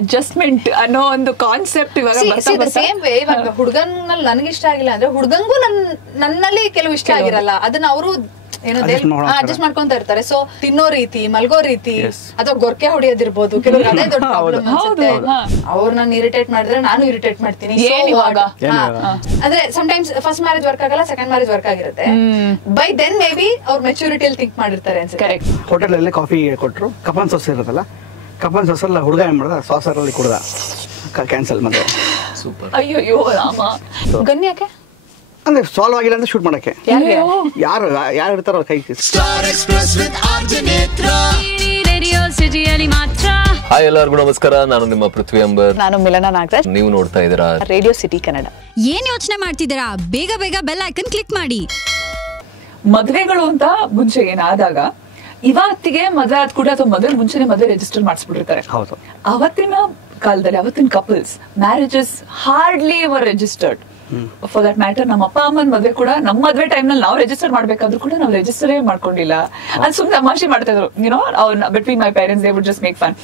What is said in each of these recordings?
Adjustment ಅನ್ನೋ ಒಂದು concept ಇವಾಗ ಸೇಮ್ ವೇ ಇವಾಗ ಹುಡುಗನಲ್ಲಿ ನನಗೆ ಇಷ್ಟ ಆಗಿಲ್ಲ ಅಂದ್ರೆ ಹುಡುಗಂಗೂ ನನ್ನಲ್ಲಿ ಕೆಲವು ಇಷ್ಟ ಆಗಿರಲ್ಲ, ಅದನ್ನ ಅವರು ಏನೋ ಅಡ್ಜಸ್ಟ್ ಮಾಡ್ಕೊಂತ ಇರ್ತಾರೆ. ಸೊ ತಿನ್ನೋ ರೀತಿ, ಮಲ್ಗೋ ರೀತಿ, ಅಥವಾ ಗೊರ್ಕೆ ಹೊಡಿಯೋದಿರ್ಬೋದು, ಕೆಲವರು ಅದೇ ದೊಡ್ಡ ಪ್ರಾಬ್ಲಮ್ ಅನ್ಸುತ್ತೆ. ಅವ್ರನ್ನ ಇರಿಟೇಟ್ ಮಾಡಿದ್ರೆ ನಾನು ಇರಿಟೇಟ್ ಮಾಡ್ತೀನಿ. ಅಂದ್ರೆ ಸಮ್ಟೈಮ್ಸ್ ಫಸ್ಟ್ ಮ್ಯಾರೇಜ್ ವರ್ಕ್ ಆಗಲ್ಲ, ಸೆಕೆಂಡ್ ಮ್ಯಾರೇಜ್ ವರ್ಕ್ ಆಗಿರುತ್ತೆ. ಬೈ ದೆನ್ ಮೇ ಬಿ ಅವ್ರ ಮೆಚುರಿಟಿಯಲ್ಲಿ ಥಿಂಕ್ ಮಾಡಿರ್ತಾರೆ ಅನ್ಸುತ್ತೆ. ಹೋಟೆಲ್ ಅಲ್ಲಿ ಕಾಫಿ ಕೊಟ್ರು, ಕಪನ್ ಸಾಸ್ ಇರುತ್ತಲ್ಲ, ಕಪನ್ ಸಾಸ್ ಎಲ್ಲ ಹುಡುಗ ಏನ್ ಮಾಡ್ದ, ಸಾಸರ್ ಅಲ್ಲಿ ಕುಡ್ದ, ಕ್ಯಾನ್ಸಲ್ ಮತ್ತೆ. ಸೂಪರ್. ಅಯ್ಯೋ ರಾಮ. ಗನ್ ಯಾಕೆ ಅಂದ್ರೆ ಸಾಲ್ವ್ ಆಗಿಲ್ಲ ಅಂತ ಶೂಟ್ ಮಾಡಕ್ಕೆ ಯಾರು ಇರ್ತಾರೋ ಕೈ. ಹಾಯ್ ಎಲ್ಲರಿಗೂ ನಮಸ್ಕಾರ, ನಾನು ನಿಮ್ಮ ಪೃಥ್ವಿ ಅಂಬರ್. ನಾನು ಮಿಲನ ನಾಗರಾಜ್. ನೀವು ನೋಡ್ತಾ ಇದ್ದೀರಾ ರೇಡಿಯೋ ಸಿಟಿ ಕನ್ನಡ. ಏನ್ ಯೋಚನೆ ಮಾಡ್ತಿದ್ದೀರಾ? ಬೇಗ ಬೇಗ ಬೆಲ್ ಐಕನ್ ಕ್ಲಿಕ್ ಮಾಡಿ. ಮದ್ವೆಗಳು ಅಂತ ಮುಂಚೆ ಏನಾದಾಗ ಇವತ್ತಿಗೆ ಮದ್ವೆ ಆದ ಕೂಡ ಅಥವಾ ಮದ್ವೆ ಮುಂಚೆನೆ ಮದ್ವೆ ರಿಜಿಸ್ಟರ್ ಮಾಡಿಸ್ಬಿಟ್ಟಿರ್ತಾರೆ. ಹೌದು. ಅವತ್ತಿನ ಕಾಲದಲ್ಲಿ ಅವತ್ತಿನ couples marriages hardly var registered. For that matter ನಮ್ಮ ಅಪ್ಪ ಅಮ್ಮನ ಮದ್ವೆ ಕೂಡ ನಮ್ಮ ಮದ್ವೆ ಟೈಮ್ ನಲ್ಲಿ ನಾವು ರಿಜಿಸ್ಟರ್ ಮಾಡ್ಬೇಕಾದ್ರೂ ಕೂಡ ನಾವು ರಿಜಿಸ್ಟರೇ ಮಾಡ್ಕೊಂಡಿಲ್ಲ. ಅದು ಸುಮ್ಮನೆ ತಮಾಷೆ ಮಾಡ್ತಾ ಇದ್ರು, YONO between my parents they would just make fun,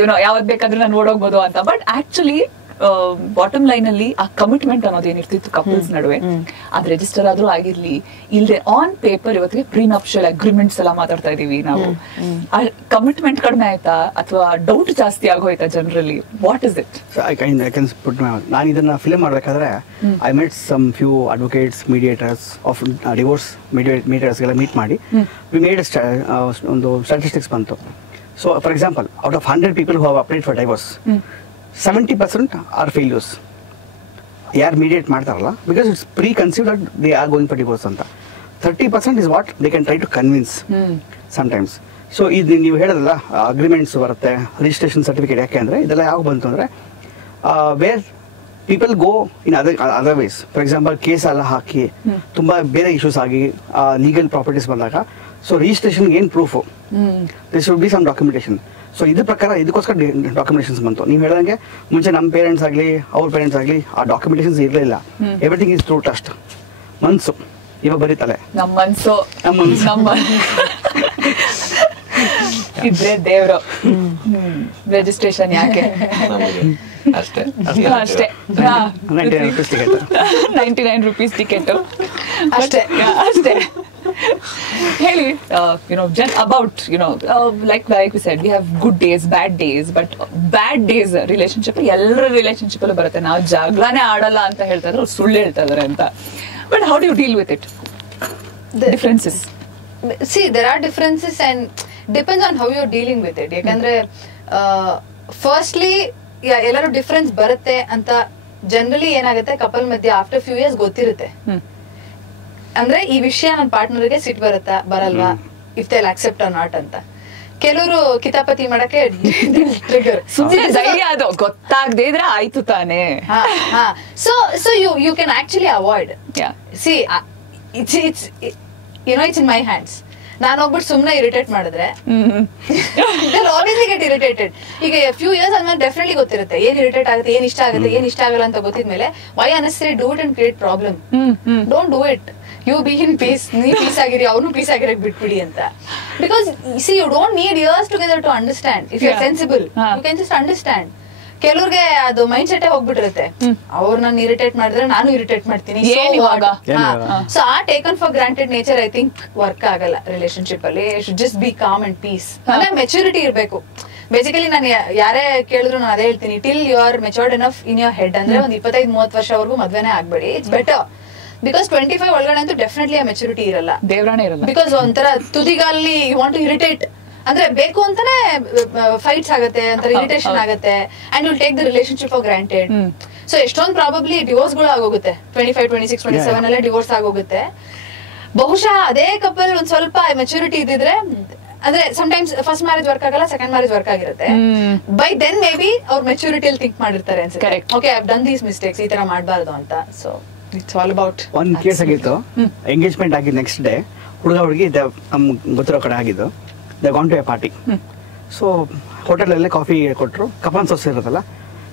YONO ಯಾವತ್ ಬೇಕಾದ್ರೂ ನಾನು ಓಡೋಗ್ಬೋದು ಅಂತ. ಬಟ್ ಆಕ್ಚುಲಿ ಬಾಟಮ್ ಲೈನ್ ಅಲ್ಲಿ ಆ ಕಮಿಟ್ಮೆಂಟ್ ಅನ್ನೋದು ಏನಿರ್ತಿತ್ತು ಕಪಲ್ಸ್ ನಡುವೆ, ಅದ್ ರಿಜಿಸ್ಟರ್ ಆದ್ರೂ ಆಗಿರ್ಲಿ ಇಲ್ಲದೆ ಆನ್ ಪೇಪರ್ ಇವತ್ತಿಗೆ ಪ್ರೀನಪ್ಷಿಯಲ್ ಅಗ್ರಿಮೆಂಟ್ಸ್ ಎಲ್ಲ ಮಾತಾಡ್ತಾ ಇದೀವಿ ನಾವು. ಆ ಕಮಿಟ್ಮೆಂಟ್ ಕಡಿಮೆ ಆಯ್ತಾ ಅಥವಾ ಡೌಟ್ ಜಾಸ್ತಿ ಆಗೋಯ್ತಾ ಜನರಲಿ? What is it? ನಾನು ಇದನ್ನ ಫಿಲ್ಮ್ ಮಾಡ್ಬೇಕಾದ್ರೆ I made some few advocates, mediators of divorce mediators ಎಲ್ಲ ಮೀಟ್ ಮಾಡಿ ವಿ ಮೇಡ್ ಒಂದು ಸ್ಟಾಟಿಸ್ಟಿಕ್ಸ್ ಬಂತು. So for example, out of 100 people who have applied for divorce, 70% are failures. ಯಾರು mediate ಮಾಡ್ತಾರಲ್ಲ, because it's preconceived that they are going for divorce ಅಂತ. 30% is what they can try to convince sometimes. So ಇದು ನೀವು ಹೇಳೋದಲ್ಲ, agreements ಬರುತ್ತೆ, registration certificate. ಯಾಕೆ ಅಂದರೆ ಇದೆಲ್ಲ ಯಾವಾಗ ಬಂತು ಅಂದರೆ where people go in other ways. For example, case ಎಲ್ಲ ಹಾಕಿ ತುಂಬ ಬೇರೆ ಇಶ್ಯೂಸ್ ಆಗಿ ಲೀಗಲ್ ಪ್ರಾಪರ್ಟೀಸ್ ಬಂದಾಗ, ಸೊ ರಿಜಿಸ್ಟ್ರೇಷನ್ಗೆ ಏನು proof, this should be some documentation. So ಇದ್ರ ಪ್ರಕಾರ ಇದಕ್ಕೋಸ್ಕರ ಡಾಕ್ಯುಮೆಂಟೇಶನ್ಸ್ ಬಂತು. ನೀವು ಹೇಳ್ದಂಗೆ ಮುಂಚೆ ನಮ್ಮ ಪೇರೆಂಟ್ಸ್ ಆಗಲಿ ಅವ್ರ ಪೇರೆಂಟ್ಸ್ ಆಗಲಿ ಆ ಡಾಕ್ಯುಮೆಂಟೇಶನ್ಸ್ ಇರಲಿಲ್ಲ. Everything is through trust. ಮನ್ಸು ಇವಾಗ ಬರೀತಲೆ, ನಮ್ಮ ಮನ್ಸು ಇದ್ರೆ ದೇವ್ರು. ರಿಜಿಸ್ಟ್ರೇಷನ್ ಯಾಕೆ? ಅಷ್ಟೇ 99 ರೂಪೀಸ್ ಟಿಕೆಟ್ ಅಷ್ಟೇ. ಹೇಳಿ, about like we said, we have good days, bad days, but bad days relationship ಎಲ್ಲರ ರಿಲೇಶನ್ಶಿಪ್ ಅಲ್ಲೂ ಬರುತ್ತೆ. ನಾವು ಜಗಳನೇ ಆಡಲ್ಲ ಅಂತ ಹೇಳ್ತಾ ಇದ್ರೆ ಅವ್ರು ಸುಳ್ಳು ಹೇಳ್ತಾ ಇದಾರೆ ಅಂತ. But how do you deal with it? The differences. See, there are differences and depends on how you're dealing with it. ಯಾಕಂದ್ರೆ ಫಸ್ಟ್ಲಿ ಎಲ್ಲರೂ ಡಿಫ್ರೆನ್ಸ್ ಬರುತ್ತೆ ಅಂತ ಜನರಲಿ ಏನಾಗುತ್ತೆ, ಕಪಲ್ ಮಧ್ಯೆ ಆಫ್ಟರ್ ಫ್ಯೂ ಇಯರ್ಸ್ ಗೊತ್ತಿರುತ್ತೆ. ಅಂದ್ರೆ ಈ ವಿಷಯ ನನ್ನ ಪಾರ್ಟ್ನರ್ಗೆ ಸಿಟ್ ಬರುತ್ತಾ ಬರಲ್ವಾ, if they accept or not ಅಂತ. ಕೆಲವರು ಕಿತಾಪತಿ ಮಾಡಕ್ಕೆ ಟ್ರಿಗರ್, ಸುಮ್ಮನೆ ಧೈರ್ಯ ಅದು ಗೊತ್ತಾಗದೇ ಇದ್ರೆ ಆಯ್ತು ತಾನೆ. So you can actually avoid. See it's in my hands. ನಾನು ಹೋಗ್ಬಿಟ್ಟು ಸುಮ್ನೆ ಇರಿಟೇಟ್ ಮಾಡಿದ್ರೆ ಆಲ್ವೇಸ್ ಗೆಟ್ ಇರಿಟೇಟೆಡ್. ಈಗ ಫ್ಯೂ ಇಯರ್ಸ್ ಆದ್ಮೇಲೆ ಡೆಫಿನೆಟ್ಲಿ ಗೊತ್ತಿರುತ್ತೆ ಏನ್ ಇರಿಟೇಟ್ ಆಗುತ್ತೆ, ಏನ್ ಇಷ್ಟ ಆಗುತ್ತೆ, ಏನ್ ಇಷ್ಟ ಆಗಲ್ಲ ಅಂತ ಗೊತ್ತಿದ್ಮೇಲೆ why unnecessary do it and create problem. Don't do it. You be in peace, ನೀ ಪೀಸ್ ಆಗಿರಿ, ಅವನು ಪೀಸ್ ಆಗಿರಕ್ ಬಿಟ್ಬಿಡಿ ಅಂತ. Because see you don't need years together to understand. If you are sensible you can just understand. ಕೆಲವ್ರಿಗೆ ಅದು mind set ಹೋಗ್ಬಿಟ್ಟಿರುತ್ತೆ, ಅವ್ರು ನಾನು ಇರಿಟೇಟ್ ಮಾಡಿದ್ರೆ ನಾನು ಇರಿಟೇಟ್ ಮಾಡ್ತೀನಿ. ಸೊ ಆ taken for granted nature I think work ಆಗಲ್ಲ ರಿಲೇಶನ್ಶಿಪ್ ಅಲ್ಲಿ. Should just be calm and peace. ಅಂದ್ರೆ ಮೆಚುರಿಟಿ ಇರ್ಬೇಕು. ಬೇಸಿಕಲಿ ನಾನು ಯಾರೇ ಕೇಳಿದ್ರು ನಾನು ಅದೇ ಹೇಳ್ತೀನಿ, till you are matured enough in your head. ಅಂದ್ರೆ ಒಂದು 25-30 ವರ್ಷವರೆಗೂ ಮದ್ವೆನೇ ಆಗ್ಬೇಡಿ. It's better. ಬಿಕಾಸ್ 25 ಒಳಗಡೆ ಅಂತೂ ಡೆಫಿನೆಟ್ಲಿ ಆ ಮೆಚುರಿಟಿ ಇರಲ್ಲ, ದೇವರಾಣೆ ಇರಲ್ಲ. ಬಿಕಾಸ್ ಒಂಥರ ತುದಿಗಾಲಿ ಯು ವಾಂಟ್ ಟು ಇರಿಟೇಟ್, ಅಂದ್ರೆ ಬೇಕು ಅಂತಾನೆ ಫೈಟ್ಸ್ ಆಗುತ್ತೆ, ಒಂಥರ ಇರಿಟೇಷನ್ ಆಗುತ್ತೆ, and will take the relationship for granted. So ಎಷ್ಟೊಂದು ಪ್ರಾಬಬ್ಲಿ ಡಿವೋರ್ಸ್ ಗಳು ಆಗೋಗುತ್ತೆ. 25, 26, 27 ಅಲ್ಲೇ ಡಿವೋರ್ಸ್ ಆಗೋಗುತ್ತೆ. ಬಹುಶಃ ಅದೇ ಕಪಲ್ ಒಂದ್ ಸ್ವಲ್ಪ ಮೆಚುರಿಟಿ ಇದ್ದಿದ್ರೆ, ಅಂದ್ರೆ ಸಮ್ಟೈಮ್ಸ್ ಫಸ್ಟ್ ಮ್ಯಾರೇಜ್ ವರ್ಕ್ ಆಗಲ್ಲ, ಸೆಕೆಂಡ್ ಮ್ಯಾರೇಜ್ ವರ್ಕ್ ಆಗಿರುತ್ತೆ. ಬೈ ದೆನ್ ಮೇ ಬಿ ಅವ್ರ ಮೆಚುರಿಟಿಯಲ್ಲಿ ಥಿಂಕ್ ಮಾಡಿರ್ತಾರೆ ಅನ್ಸುತ್ತೆ. Okay, I have done these mistakes, ಈ ತರ ಮಾಡಬಾರ್ದು ಅಂತ. So it's all about. ಒಂದು ಕೇಸ್ ಆಗಿತ್ತು, ಎಂಗೇಜ್ಮೆಂಟ್ ಆಗಿದ್ದು ನೆಕ್ಸ್ಟ್ ಡೇ ಹುಡುಗ ಹುಡುಗಿ ನಮ್ಗೆ ಗೊತ್ತಿರೋ ಕಡೆ ಆಗಿದ್ದು. They gone to a party. So ಹೋಟೆಲಲ್ಲಿ ಕಾಫಿ ಕೊಟ್ಟರು, ಕಪನ್ ಸಾಸ್ ಇರುತ್ತಲ್ಲ,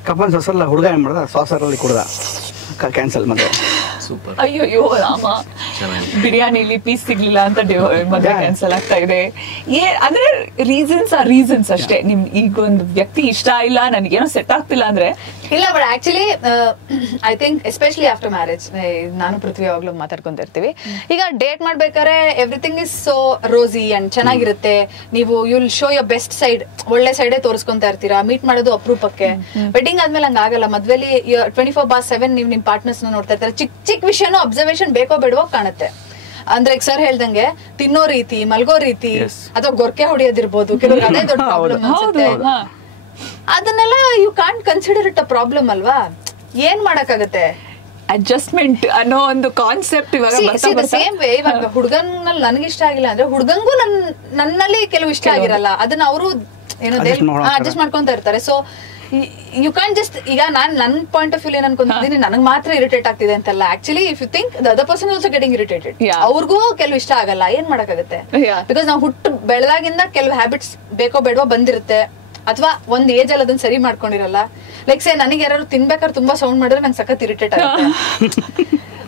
ಕಪನ್ ಸಾಸ್ ಎಲ್ಲ ಹುಡುಗ ಏನು ಮಾಡ್ದ, ಸಾಸರಲ್ಲಿ ಕುಡ್ದ, ಕ್ಯಾನ್ಸಲ್ ಮತ್ತೆ. ಸೂಪರ್. ಅಯ್ಯೋ ರಾಮ. ಬಿರಿಯಾನಿಲಿ ಪೀಸ್ ಸಿಗ್ಲಿಲ್ಲ ಅಂತ ಮದುವೆ ಕ್ಯಾನ್ಸಲ್ ಆಗ್ತಾ ಇದೆ. ಅಂದ್ರೆ ರೀಸನ್ಸ್ ಅಷ್ಟೇ. ನಿಮ್ ಈಗ ಒಂದು ವ್ಯಕ್ತಿ ಇಷ್ಟ ಇಲ್ಲ, ನನಗೇನೋ ಸೆಟ್ ಆಗ್ತಿಲ್ಲ ಅಂದ್ರೆ ಇಲ್ಲ. But actually I think especially after marriage, ನಾನು ಪೃಥ್ವಿ ಯಾವಾಗ್ಲೂ ಮಾತಾಡ್ಕೊಂತ ಇರ್ತೀವಿ. ಈಗ ಡೇಟ್ ಮಾಡ್ಬೇಕಾದ್ರೆ everything is so rosy and ಚೆನ್ನಾಗಿರುತ್ತೆ. ನೀವು you'll show your best side, ಒಳ್ಳೆ ಸೈಡೇ ತೋರಿಸ್ಕೊಂತ ಇರ್ತೀರಾ. ಮೀಟ್ ಮಾಡೋದು ಅಪರೂಪಕ್ಕೆ. ವೆಡ್ಡಿಂಗ್ ಆದ್ಮೇಲೆ ಹಂಗ ಆಗಲ್ಲ. ಮದ್ವೆಲಿ 24/7 ನೀವು ನಿಮ್ ಪಾರ್ಟ್ನರ್ಸ್ ನೋಡ್ತಾ ಇರ್ತಾರೆ. ಚಿಕ್ಕ ವಿಷಯನೂ ಅಬ್ಸರ್ವೇಷನ್ ಬೇಕೋ ಬೇಡವೋ ಕಾಣುತ್ತೆ. ಅಂದ್ರೆ ಈಗ ಸರ್ ಹೇಳ್ದಂಗೆ ತಿನ್ನೋ ರೀತಿ, ಮಲ್ಗೋ ರೀತಿ, ಅಥವಾ ಗೊರ್ಕೆ ಹೊಡಿಯೋದಿರ್ಬೋದು, ಕೆಲವ್ರಿಗೆ ಅದೇ ದೊಡ್ಡ ಪ್ರಾಬ್ಲಮ್ ಅನ್ಸುತ್ತೆ. ಅದನ್ನೆಲ್ಲ you can't consider it a problem ಅಲ್ವಾ? ಏನ್ ಮಾಡಕ್ಕಾಗತ್ತೆ? ಅಡ್ಜಸ್ಟ್ಮೆಂಟ್ ಅನ್ನೋ ಒಂದು ಕಾನ್ಸೆಪ್ಟ್ ಇವಾಗ ಸೇಮ್ ವೇ. ಇವಾಗ ಹುಡುಗನಲ್ಲಿ ನನ್ಗೆ ಇಷ್ಟ ಆಗಿಲ್ಲ ಅಂದ್ರೆ ಹುಡುಗಂಗೂ ನನ್ನಲ್ಲಿ ಕೆಲವು ಇಷ್ಟ ಆಗಿರಲ್ಲ. ಅದನ್ನ ಅವರು ಏನೋ ಅಡ್ಜಸ್ಟ್ ಮಾಡ್ಕೊಂತ ಇರ್ತಾರೆ. ಸೊ ಯು ಕ್ಯಾನ್ ಜಸ್ಟ್, ಈಗ ನಾನ್ ನನ್ ಪಾಯಿಂಟ್ ಆಫ್ ವ್ಯೂ ಏನ್ ಅನ್ಕೊಂತಿದ್ದೀನಿ, ನನಗ್ ಮಾತ್ರ ಇರಿಟೇಟ್ ಆಗ್ತಿದೆ ಅಂತಲ್ಲ. Actually if you think the other person also getting irritated. ಅವ್ರಿಗೂ ಕೆಲವು ಇಷ್ಟ ಆಗಲ್ಲ. ಏನ್ ಮಾಡಕ್ಕಾಗತ್ತೆ? ಬಿಕಾಸ್ ನಾವು ಹುಟ್ಟು ಬೆಳೆದಾಗಿಂದ ಕೆಲವು ಹ್ಯಾಬಿಟ್ಸ್ ಬೇಕೋ ಬೇಡವೋ ಬಂದಿರುತ್ತೆ. ಅಥವಾ ಒಂದ್ ಏಜ್ ಅಲ್ಲಿ ಅದನ್ನ ಸರಿ ಮಾಡ್ಕೊಂಡಿರಲ್ಲ. ಲೈಕ್ ಸೇ ನನಗೆ ಯಾರು ತಿನ್ಬೇಕಾದ್ರೆ ತುಂಬಾ ಸೌಂಡ್ ಮಾಡಿದ್ರೆ ನಂಗೆ ಸಖತ್ ಇರಿಟೇಟ್ ಆಗುತ್ತೆ.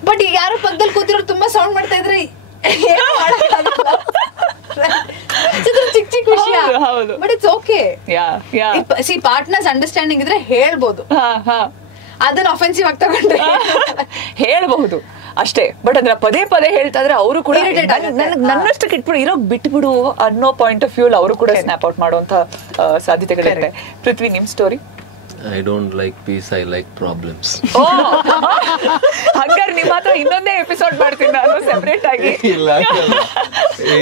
ಬಟ್ ಈಗ ಯಾರು ಪಕ್ಕದಲ್ಲಿ ಕೂತಿರೋರು ತುಂಬಾ ಸೌಂಡ್ ಮಾಡ್ತಾ ಇದ್ರೆ ಚಿಕ್ಕ ವಿಷಯ, but it's okay. C partners understanding ಇದ್ರೆ ಹೇಳ್ಬೋದು. ಅದನ್ನ ಅಫೆನ್ಸಿವ್ ಆಗಿ ತಗೊಂಡ್ರೆ ಹೇಳ್ಬಹುದು ಅಷ್ಟೇ. ಬಟ್ ಅದ್ರ ಪದೇ ಪದೇ ಹೇಳ್ತಾ ಇದ್ರೆ ಅವರು ಕೂಡ ನನ್ನಷ್ಟಕ್ಕೆ ಇಟ್ಬಿಡು, ಇರೋಗ್ ಬಿಟ್ಬಿಡು ಅನ್ನೋ ಪಾಯಿಂಟ್ ಆಫ್ ವ್ಯೂ ಅವರು ಕೂಡ ಸ್ನ್ಯಾಪ್ ಔಟ್ ಮಾಡುವಂತ ಸಾಧ್ಯತೆಗಳಿರುತ್ತೆ. ಪೃಥ್ವಿ, ನಿಮ್ story? I don't like peace, I like problems. ಹಂಗಾರೆ ನಿಮ್ಮ ಹತ್ರ ಇನ್ನೊಂದೇ ಎಪಿಸೋಡ್ ಮಾಡ್ತೀನಿ ನಾನು ಸೆಪರೇಟ್ ಆಗಿ. ಇಲ್ಲ,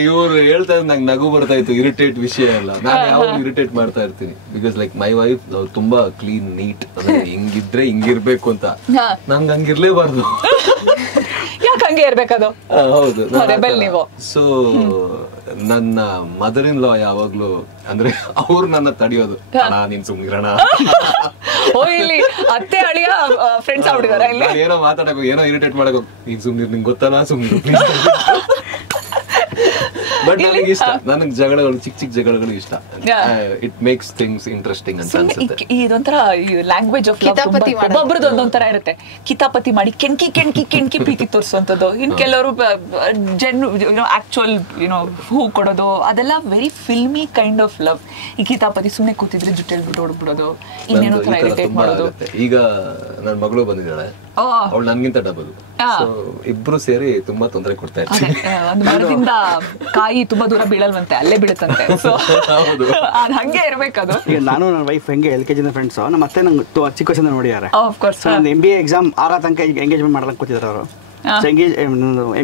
ಇವ್ರು ಹೇಳ್ತಾ ಇದ್ ನಂಗೆ ನಗು ಬರ್ತಾ ಇತ್ತು. ಇರಿಟೇಟ್ ವಿಷಯ ಅಲ್ಲ, ನಾನು ಯಾವಾಗ ಇರಿಟೇಟ್ ಮಾಡ್ತಾ ಇರ್ತೀನಿ. ಬಿಕಾಸ್ ಲೈಕ್ ಮೈ ವೈಫ್ ತುಂಬಾ ಕ್ಲೀನ್ ನೀಟ್, ಅಂದ್ರೆ ಹಿಂಗಿದ್ರೆ ಹಿಂಗಿರ್ಬೇಕು ಅಂತ. ನಮ್ಗೆ ಹಂಗಿರ್ಲೇಬಾರ್ದು. ಯಾಕೆ ಹಂಗೆ ಇರ್ಬೇಕದು? ಹೌದು, ರೆಬೆಲ್ ನೀವು. ಸೊ ನನ್ನ ಮದರ್ ಇನ್ ಲಾ ಯಾವಾಗ್ಲೂ ಅಂದ್ರೆ ಅವ್ರು ನನ್ನ ತಡಿಯೋದು, ನೀನ್ ಸುಮ್ಗಿರಣ. ಓ, ಇಲ್ಲಿ ಅತ್ತೆ ಅಳಿಯ ಫ್ರೆಂಡ್ಸ್ ಆಗ್ಬಿಟ್ಟಿದಾರ ಇಲ್ಲಿ. ಏನೋ ಮಾತಾಡಬೇಕು, ಏನೋ ಇರಿಟೇಟ್ ಮಾಡಬೇಕು, ನೀನ್ ಸುಮ್ನಿರ್, ನಿಂಗೆ ಗೊತ್ತಾನ ಸುಮ್ನಿರ್. ಬಟ್ ನನಗೆ ಇಷ್ಟ, ನನಗೆ ಜಗಳಗಳು, ಚಿಕ್ಕ ಜಗಳಗಳು ಇಷ್ಟ. ಇಟ್ ಮೇಕ್ಸ್ ಥಿಂಗ್ಸ್ ಇಂಟ್ರೆಸ್ಟಿಂಗ್ ಅಂತ ಅನ್ಸುತ್ತೆ. ಇದೊಂಥರ ಲ್ಯಾಂಗ್ವೇಜ್ ಆಫ್ ಒಬ್ಬೊಬ್ರದ್ದು ಒಂದೊಂಥರ ಇರುತ್ತೆ. ಕಿತಾಪತಿ ಮಾಡಿ ಕೆಣಕಿ ಪ್ರೀತಿ ತೋರಿಸುವಂಥದ್ದು. ಇನ್ ಕೆಲವರು ಆಕ್ಚುಯಲ್ ಹೂ ಕೊಡೋದು, ಅದೆಲ್ಲ very filmy kind of love. ಈ ಕಿತಾಪತಿ ಸುಮ್ನೆ ಕೂತಿದ್ರೆ ಜುಟ್ಟೆಳ್ಬಿಟ್ಟು ಓಡ್ಬಿಡೋದು, ಇನ್ನೇನೋ ತರ ಇರಿಟೇಟ್ ಮಾಡೋದು. ಈಗ ನನ್ನ ಮಗಳು ಬಂದಿದ್ದಾಳೆ, ಅವಳು ನನ್ಗಿಂತ ಡಬಲ್. ಇಬ್ರು ಸೇರಿ ತುಂಬಾ ತೊಂದರೆ ಕೊಡ್ತಾ ಇರ್ತೀವಿ. ಒಂದು ಮರದಿಂದ ಕಾಯಿ ತುಂಬಾ ದೂರ ಬೀಳಲ್ವಂತೆ, ಅಲ್ಲೇ ಬೀಳುತ್ತಂತೆ. ಅದ್ ಹಂಗೆ ಇರ್ಬೇಕದು. ನಾನು ನನ್ನ ವೈಫ್ ಹೆಂಗೆ LKG ಫ್ರೆಂಡ್ಸ್, ನಮ್ಮ ಅತ್ತೆ ನಂಗೆ ಚಿಕ್ಕ ವಯಸ್ಸಿಂದ ನೋಡಿದ್ದಾರೆ. MBA ಎಕ್ಸಾಮ್ ಆಗ ತನಕ ಎಂಗೇಜ್ಮೆಂಟ್ ಮಾಡ್ಲಿಕ್ಕೆ ಕೂತಿದ್ರು ಅವರು.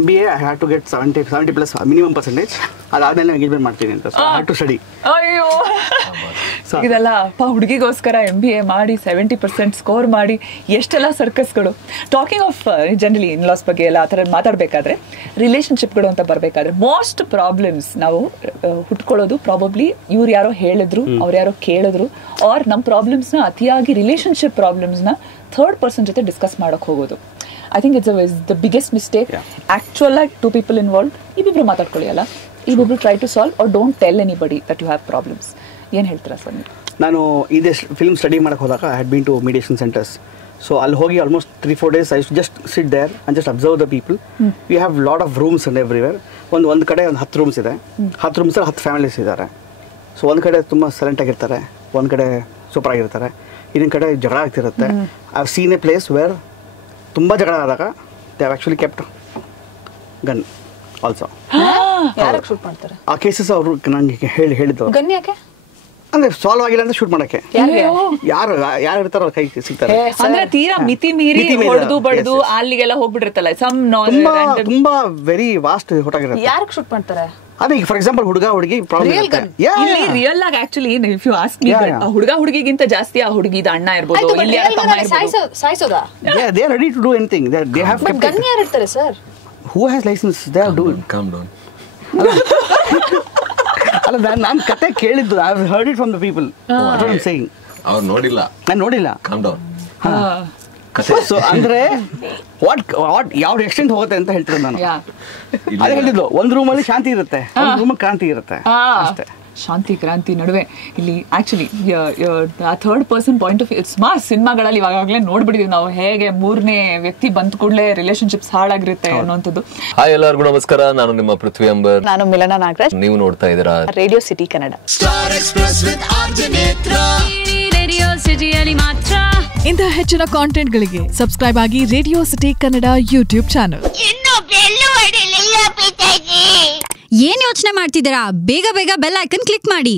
MBA I had to get 70 plus minimum percentage. ಅದಾದ್ಮೇಲೆ ಎಂಗೇಜ್ಮೆಂಟ್ ಮಾಡ್ತೀನಿ ಅಂತ. So I had to study. ಅಯ್ಯೋ, ಇದೆಲ್ಲ ಹುಡುಗಿಗೋಸ್ಕರ MBA ಮಾಡಿ 70% ಸ್ಕೋರ್ ಮಾಡಿ ಎಷ್ಟೆಲ್ಲ ಸರ್ಕಸ್ಗಳು. ಟಾಕಿಂಗ್ ಆಫ್ ಜನರಲಿ ಇನ್ಲಾಸ್ ಬಗ್ಗೆ ಎಲ್ಲ ಆ ಥರ ಮಾತಾಡಬೇಕಾದ್ರೆ, ರಿಲೇಶನ್ಶಿಪ್ಗಳು ಅಂತ ಬರಬೇಕಾದ್ರೆ ಮೋಸ್ಟ್ ಪ್ರಾಬ್ಲಮ್ಸ್ ನಾವು ಹುಟ್ಕೊಳ್ಳೋದು ಪ್ರಾಬಬ್ಲಿ ಇವ್ರು ಯಾರೋ ಹೇಳಿದ್ರು, ಅವ್ರು ಯಾರೋ ಕೇಳಿದ್ರು, ಆರ್ ನಮ್ಮ ಪ್ರಾಬ್ಲಮ್ಸ್ನ ಅತಿಯಾಗಿ ರಿಲೇಶನ್ಶಿಪ್ ಪ್ರಾಬ್ಲಮ್ಸ್ನ ಥರ್ಡ್ ಪರ್ಸನ್ ಜೊತೆ ಡಿಸ್ಕಸ್ ಮಾಡೋಕೆ ಹೋಗೋದು. I think it's the biggest mistake. Actual like two people involved, ಇಬ್ಬಿಬ್ರು ಮಾತಾಡ್ಕೊಳ್ಳಿ ಅಲ್ಲ, ಇಬ್ಬಿಬ್ರು try to solve or don't tell anybody that you have problems. ಏನ್ ಹೇಳ್ತೀರಾ ಸರ್? ನಾನು ಇದೇ ಫಿಲ್ಮ್ ಸ್ಟಡಿ ಮಾಡಕ್ಕೆ ಹೋದಾಗ I had been to mediation centers. So ಅಲ್ಲಿ ಹೋಗಿ almost 3-4 days I used to just sit there and just observe the people. We have lot of rooms and everywhere. ಒಂದು ಕಡೆ ಒಂದು 10 ರೂಮ್ಸ್ ಇದೆ. 10 ರೂಮ್ಸ್ 10 ಫ್ಯಾಮಿಲೀಸ್ ಇದ್ದಾರೆ. So ಒಂದು ಕಡೆ ತುಂಬ ಸೈಲೆಂಟ್ ಆಗಿರ್ತಾರೆ, ಒಂದು ಕಡೆ ಸೂಪರ್ ಆಗಿರ್ತಾರೆ, ಇನ್ನೊಂದು ಕಡೆ ಜಗಳ ಆಗ್ತಿರುತ್ತೆ. I have seen a place where ತುಂಬ ಜಗಳ ಆದಾಗ they have actually kept gun also. ಯಾರಕ್ಕೆ ಶೂಟ್ ಮಾಡ್ತಾರೆ ಆ ಕೇಸಸ್ ಅವರು ನಂಗೆ ಹೇಳಿದ್ದು. ಗನ್ ಯಾಕೆ ಅಂದ್ರೆ ಸಾಲ್ವ್ ಆಗಿಲ್ಲ ಅಂದ್ರೆ ಶೂಟ್ ಮಾಡಕ್ಕೆ ಯಾರು ಇರ್ತಾರೋ ಕೈ ಸಿಗ್ತಾರೆ. ಅಂದ್ರೆ ತೀರಾ ಮಿತಿ ಮೀರಿ ಹೊಡೆದು ಬಡ್ದು ಅಲ್ಲಿಗೆಲ್ಲ ಹೋಗ್ಬಿಟ್ಟಿರ್ತಲ್ಲ. ತುಂಬಾ ವೆರಿ ವಾಸ್ಟ್ ಹೊಟ್ಟಾಗಿರುತ್ತೆ. ಯಾರಕ್ಕೆ ಶೂಟ್ ಮಾಡ್ತಾರೆ? ಅದೇ ಫಾರ್ ಎಕ್ಸಾಂಪಲ್ ಹುಡುಗ ಹುಡುಗಿ ರಿಯಲ್ ಆಗಿ actually if you ask me, ಹುಡುಗ ಹುಡುಗಿಗಿಂತ ಜಾಸ್ತಿ ಆ ಹುಡುಗಿದ ಅಣ್ಣ ಇರ್ಬೋದು, ಸಾಯಿಸೋದಾ? They are ready to do anything. They have kept gun. ಯಾರು ಇರ್ತಾರೆ sir? Who has license they are do. Calm down. ಅಲ್ಲ, ನಾನು ಕತೆ ಕೇಳಿದ್ದು, I have heard it from the people. What I am saying. ಅವ್ರು ನೋಡಿಲ್ಲ, ನಾನು ನೋಡಿಲ್ಲ. Calm down. ಸೊ ಅಂದ್ರೆ ವಾಟ್ ಯಾವ ಎಕ್ಸ್ಟೆಂಟ್ ಹೋಗುತ್ತೆ ಅಂತ ಹೇಳ್ತಿರೋದು ನಾನು. ಅದೇ ಹೇಳಿದ್ದು, ಒಂದು ರೂಮಲ್ಲಿ ಶಾಂತಿ ಇರುತ್ತೆ, ಒಂದು ರೂಮಲ್ಲಿ ಕ್ರಾಂತಿ ಇರುತ್ತೆ ಅಷ್ಟೇ. ಶಾಂತಿ ಕ್ರಾಂತಿ ನಡುವೆ ಇಲ್ಲಿ ಆಕ್ಚುಲಿ ಆ ಥರ್ಡ್ ಪರ್ಸನ್ ಪಾಯಿಂಟ್ ಆಫ್ ಸುಮಾರು ಸಿನಿಮಾಗಳಲ್ಲಿ ಇವಾಗಲೇ ನೋಡ್ಬಿಟ್ಟಿದೀವಿ ನಾವು ಹೇಗೆ ಮೂರನೇ ವ್ಯಕ್ತಿ ಬಂದ ಕೂಡಲೇ ರಿಲೇಶನ್ಶಿಪ್ಸ್ ಹಾಳಾಗಿರುತ್ತೆ ಅನ್ನೋಂಥದ್ದು. ಹಾಯ್ ಎಲ್ಲರಿಗೂ ನಮಸ್ಕಾರ, ನಾನು ನಿಮ್ಮ ಪೃಥ್ವಿ ಅಂಬರ್. ನಾನು ಮಿಲನ ನಾಗರಾಜ್. ನೀವು ನೋಡ್ತಾ ಇದ್ದೀರಾ ರೇಡಿಯೋ ಸಿಟಿ ಕನ್ನಡ. ರೇಡಿಯೋ ಸಿಟಿಯಲ್ಲಿ ಮಾತ್ರ ಇಂತಹ ಹೆಚ್ಚಿನ ಕಾಂಟೆಂಟ್ಗಳಿಗೆ ಸಬ್ಸ್ಕ್ರೈಬ್ ಆಗಿ radio city Kannada YouTube channel. ಏನ್ ಯೋಚನೆ ಮಾಡ್ತಿದ್ದೀರಾ? ಬೇಗ ಬೇಗ ಬೆಲ್ ಐಕನ್ ಕ್ಲಿಕ್ ಮಾಡಿ.